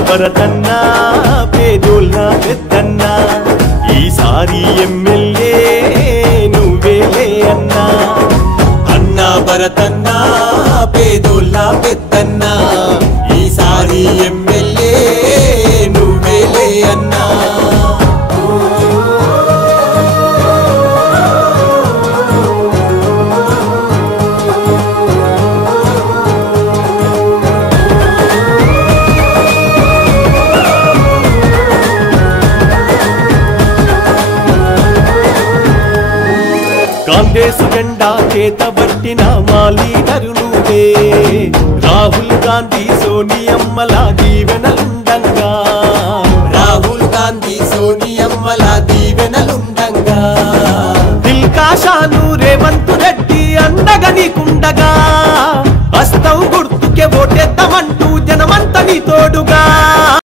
భరతన్న పేదోళ్ళ పెద్దన్న ఈసారి ఎమ్మెల్యే నువ్వేలే అన్నా అన్నా భరతన్న పేదోళ్ళ పెద్దన్న ఈసారి ఎమ్మెల్యే నువ్వేలే అన్నా కాంగ్రెస్ జెండా చేతబట్టిన మా లీడరు నువ్వే రాహుల్ గాంధీ సోనియమ్మల దీవెనలుండంగా రాహుల్ గాంధీ సోనియమ్మల దీవెనలుండంగా దిల్కాషాను రేవంత్ రెడ్డి అండగా నీకుండగా హస్తం గుర్తుకే ఓటేద్దామంటూ జనమంతా నీ తోడుగా